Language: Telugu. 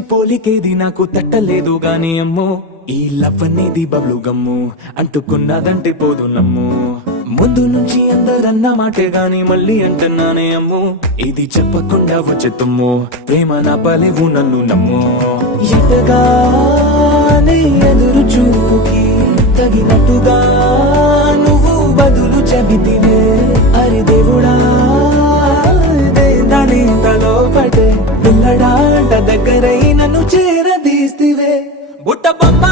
మనిషి పోలికేది నాకు తట్టలేదు గాని అమ్మో ఈ లవ్ అనేది బబ్లు గమ్ము అంటుకున్నదంటే పోదు నమ్ము ముందు నుంచి అందరన్న మాటే గాని మళ్ళీ అంటున్నానే అమ్ము ఇది చెప్పకుండా వచ్చే తుమ్ము ప్రేమ నా పలేవు నన్ను నమ్ము ఎటగానే ఎదురు చూకి తగినట్టుగా నువ్వు బదులు చెబితివే అరి దేవుడా దాని తలో పడే పిల్లడాంట దగ్గరై నన్ను చేరదీస్తివే బుట్ట బొమ్మ